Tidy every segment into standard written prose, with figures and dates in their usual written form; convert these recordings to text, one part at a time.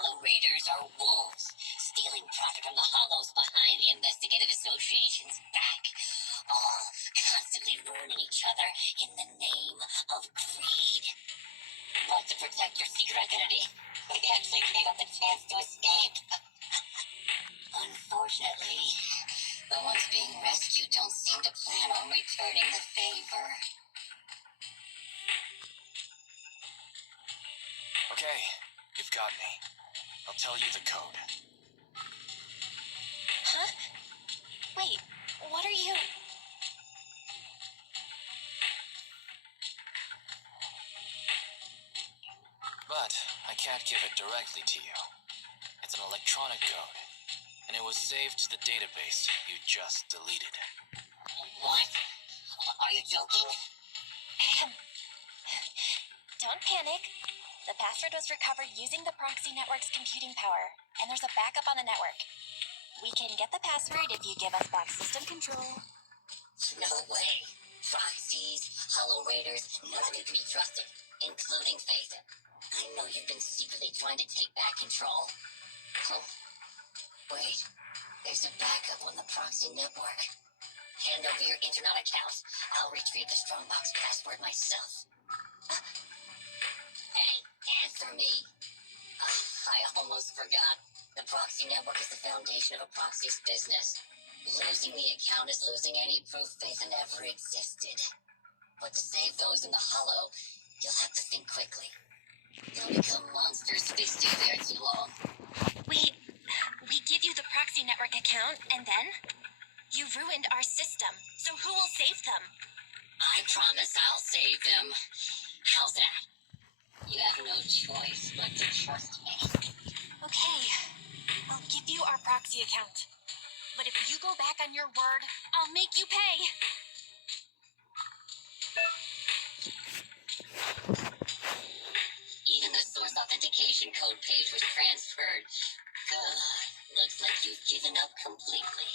Hollow Raiders are wolves, stealing profit from the Hollows behind the investigative association's back, all constantly ruining each other in the name of greed. But to protect your secret identity, we actually gave up the chance to escape. Unfortunately, the ones being rescued don't seem to plan on returning the favor. Okay, you've got me. I'll tell you the code. Huh? Wait, what are you... But I can't give it directly to you. It's an electronic code, and it was saved to the database you just deleted. What? Are you joking? Don't panic. The password was recovered using the proxy network's computing power, and there's a backup on the network. We can get the password if you give us back system control. No way. Proxies, Hollow Raiders, none of you can be trusted, including Faith. I know you've been secretly trying to take back control. Oh, wait. There's a backup on the proxy network. Hand over your internet account. I'll retrieve the Strongbox password myself. Hey, answer me. I almost forgot. The proxy network is the foundation of a proxy's business. Losing the account is losing any proof Faith ever existed. But to save those in the Hollow, you'll have to think quickly. They'll become monsters if they stay there too long. We give you the proxy network account, and then? You ruined our system, so who will save them? I promise I'll save them. How's that? You have no choice but to trust me. Okay, I'll give you our proxy account. But if you go back on your word, I'll make you pay. Even the source authentication code page was transferred. Good. Looks like you've given up completely.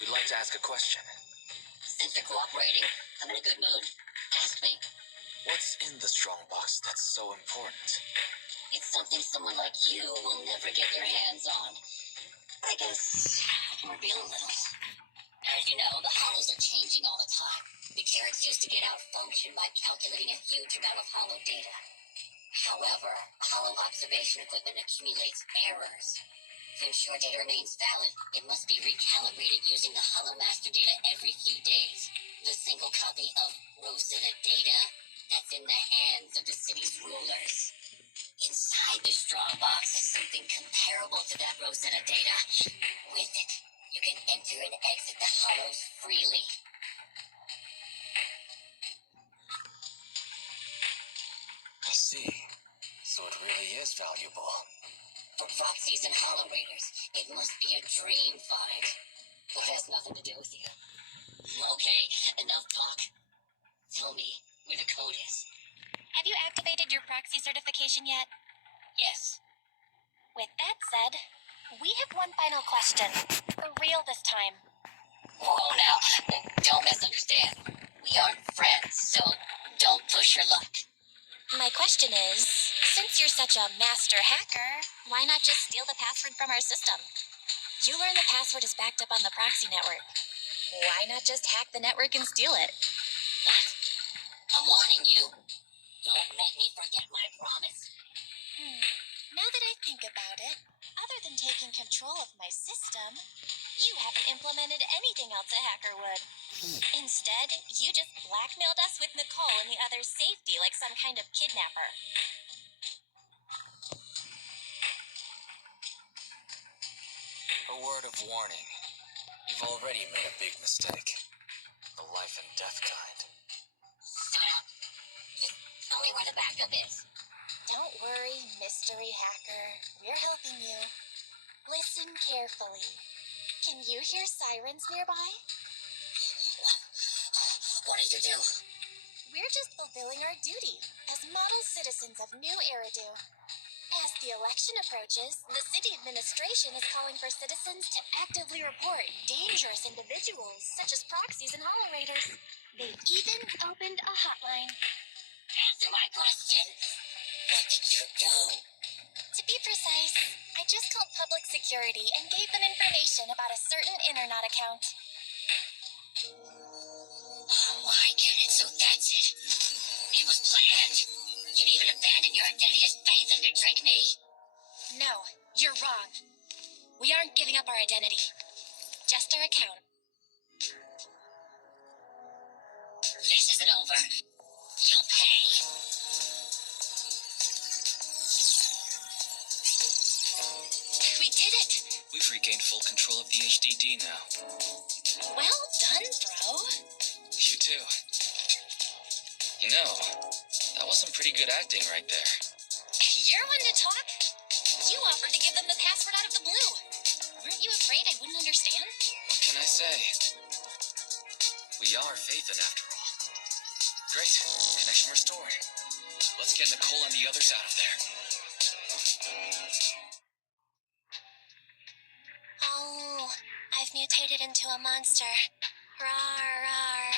We'd like to ask a question. Since you're cooperating, I'm in a good mood. Ask me. What's in the Strongbox that's so important? It's something someone like you will never get your hands on. I guess I can reveal a little. As you know, the Hollows are changing all the time. The carrots used to get out-functioned by calculating a huge amount of Hollow data. However, Hollow observation equipment accumulates errors. To ensure data remains valid, it must be recalibrated using the Hollow master data every few days. The single copy of Rosetta data that's in the hands of the city's rulers. Inside the Strongbox is something comparable to that Rosetta data. With it, you can enter and exit the Hollows freely. I see. So it really is valuable. For proxies and Hollow Raiders, it must be a dream find. But it has nothing to do with you. Okay, enough talk. Tell me where the code is. Have you activated your proxy certification yet? Yes. With that said, we have one final question. For real this time. Whoa, now, don't misunderstand. We aren't friends, so don't push your luck. My question is, since you're such a master hacker, why not just steal the password from our system? You learn the password is backed up on the proxy network. Why not just hack the network and steal it? But I'm warning you. Don't make me forget my promise. Now that I think about it, other than taking control of my system, you haven't implemented anything else a hacker would. Instead, you just blackmailed us with Nicole and the others' safety like some kind of kidnapper. A word of warning. You've already made a big mistake. The life and death kind. Shut up. Just tell me where the backup is. Don't worry, mystery hacker. We're helping you. Listen carefully. Can you hear sirens nearby? What did you do? We're just fulfilling our duty as model citizens of New Eridu. As the election approaches, the city administration is calling for citizens to actively report dangerous individuals such as proxies and Hollow Raiders. They've even opened a hotline. Answer my question. What did you do? To be precise, I just called public security and gave them information about a certain internet account. Oh, I get it. So that's it. It was planned. You'd even abandon your identity as faith to trick me. No, you're wrong. We aren't giving up our identity. Just our account. This isn't over. You'll pay. We did it! We've regained full control of the HDD now. Well done, bro. You too. You know, that was some pretty good acting right there. You're one to talk. You offered to give them the password out of the blue. Weren't you afraid I wouldn't understand? What can I say? We are Faithin after all. Great. Connection restored. Let's get Nicole and the others out of there. Oh, I've mutated into a monster. Rawr, rawr.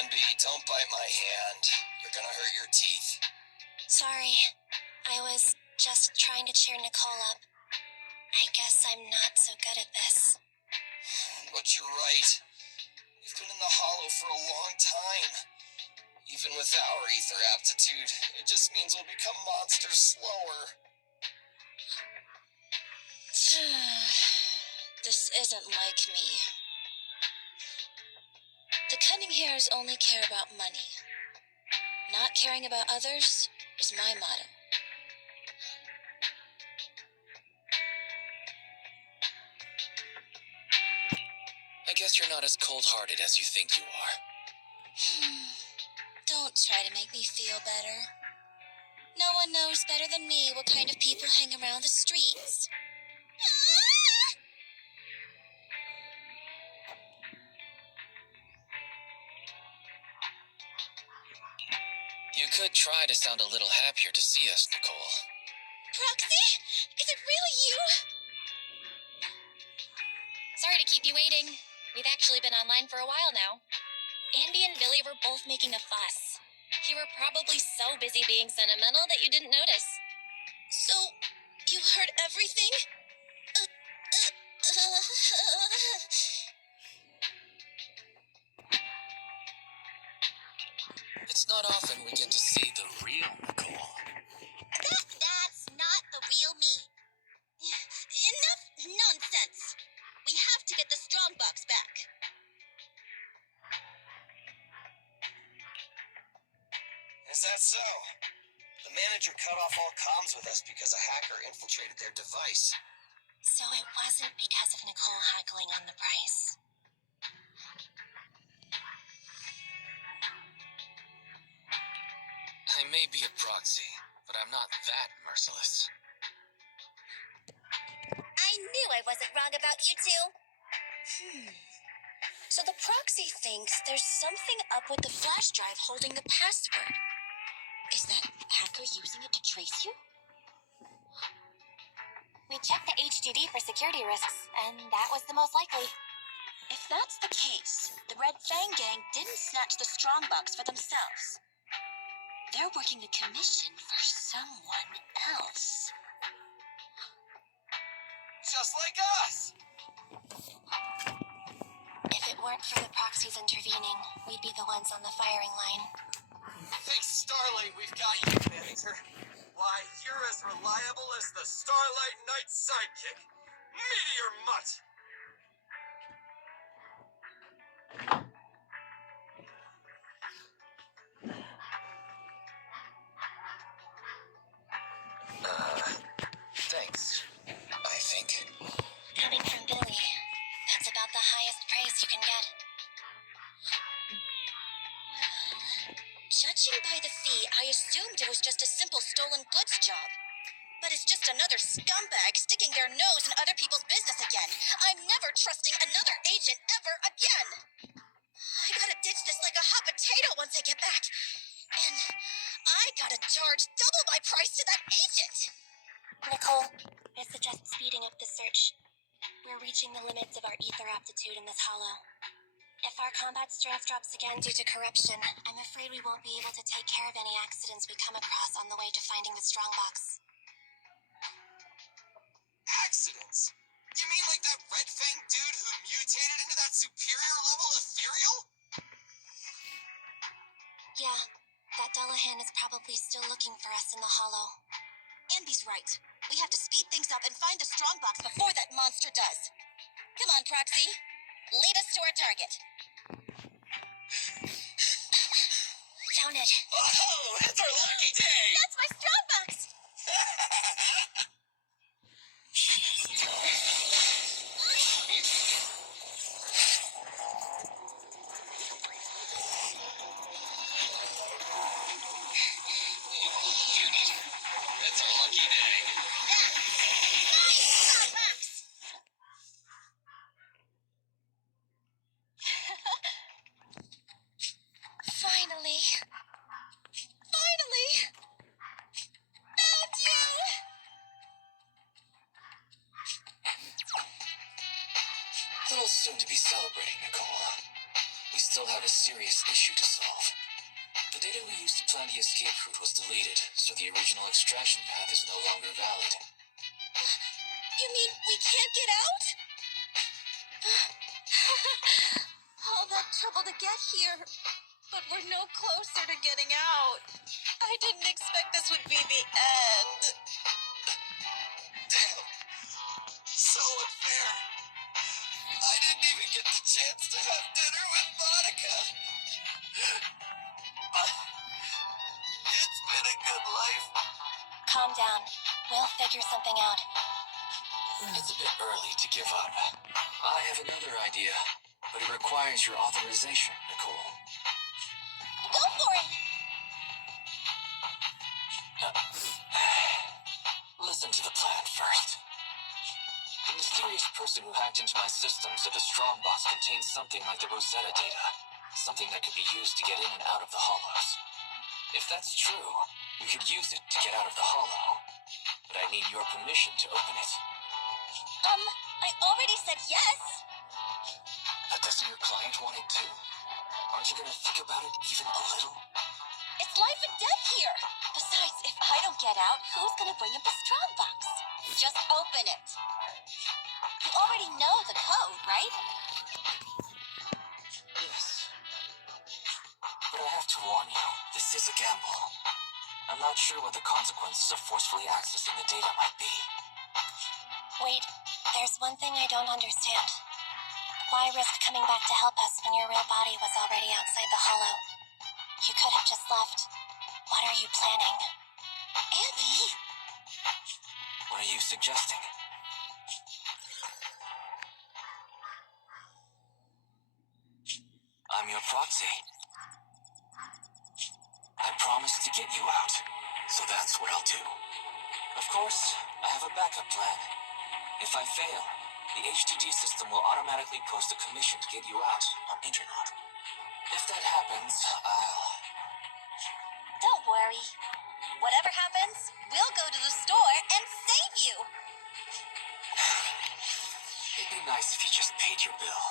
Anby, don't bite my hand. You're gonna hurt your teeth. Sorry. I was just trying to cheer Nicole up. I guess I'm not so good at this. But you're right. We've been in the hollow for a long time. Even with our ether aptitude, it just means we'll become monsters slower. This isn't like me. The cunning hairs only care about money. Not caring about others is my motto. I guess you're not as cold-hearted as you think you are. Don't try to make me feel better. No one knows better than me what kind of people hang around the streets. You could try to sound a little happier to see us, Nicole. Proxy? Is it really you? Sorry to keep you waiting. We've actually been online for a while now. Andy and Billy were both making a fuss. You were probably so busy being sentimental that you didn't notice. So, you heard everything? It's not often we get to see the real Nicole. That's not the real me. Enough nonsense. We have to get the strongbox back. Is that so? The manager cut off all comms with us because a hacker infiltrated their device. So it wasn't because of Nicole haggling on the price. I may be a proxy, but I'm not that merciless. I knew I wasn't wrong about you two. So the proxy thinks there's something up with the flash drive holding the password. Is that hacker using it to trace you? We checked the HDD for security risks, and that was the most likely. If that's the case, the Red Fang gang didn't snatch the strongbox for themselves. They're working a commission for someone else. Just like us! If it weren't for the proxies intervening, we'd be the ones on the firing line. Hey, Starlight, we've got you, manager. Why, you're as reliable as the Starlight Knight sidekick, Meteor Mutt. Thanks, I think. Coming from Billy, that's about the highest praise you can get. Well, judging by the fee, I assumed it was just a simple stolen goods job. But it's just another scumbag sticking their nose in other people's business again. I'm never trusting another agent ever again. I gotta ditch this like a hot potato once I get back. And I gotta charge double my price to that agent. Nicole, I suggest speeding up the search. We're reaching the limits of our ether aptitude in this hollow. If our combat strength drops again due to corruption, I'm afraid we won't be able to take care of any accidents we come across on the way to finding the strongbox. Accidents? You mean like that red fang dude who mutated into that superior level ethereal? Yeah, that Dullahan is probably still looking for us in the hollow. Anby's right. We have to speed things up and find the strongbox before that monster does. Come on, Proxy. Lead us to our target. Found it. Oh, it's our lucky day! That's my strongbox! That's our lucky day. Finally. Finally! Found you! Little soon to be celebrating, Nicole. We still have a serious issue to solve. The data we used to plan the escape route was deleted, so the original extraction path is no longer valid. You mean we can't get out? All that trouble to get here, but we're no closer to getting out. I didn't expect this would be the end. Damn. So unfair. I didn't even get the chance to have dinner with Monica. But it's been a good life. Calm down. We'll figure something out. It's a bit early to give up. I have another idea, but it requires your authorization, Nicole. Go for it! Listen to the plan first. The mysterious person who hacked into my system said the strongbox contains something like the Rosetta data, something that could be used to get in and out of the hollows. If that's true, we could use it to get out of the hollow, but I need your permission to open it. I already said yes. But doesn't your client want it too? Aren't you gonna think about it even a little? It's life and death here. Besides, if I don't get out, who's gonna bring up the strongbox? Just open it. You already know the code, right? Yes. But I have to warn you, this is a gamble. I'm not sure what the consequences of forcefully accessing the data might be. Wait, there's one thing I don't understand. Why risk coming back to help us when your real body was already outside the hollow? You could have just left. What are you planning? Anby! What are you suggesting? I'm your proxy. I promised to get you out, so that's what I'll do. Of course, I have a backup plan. If I fail, the HDD system will automatically post a commission to get you out on internet. If that happens, Don't worry. Whatever happens, we'll go to the store and save you. it'd be nice if you just paid your bill.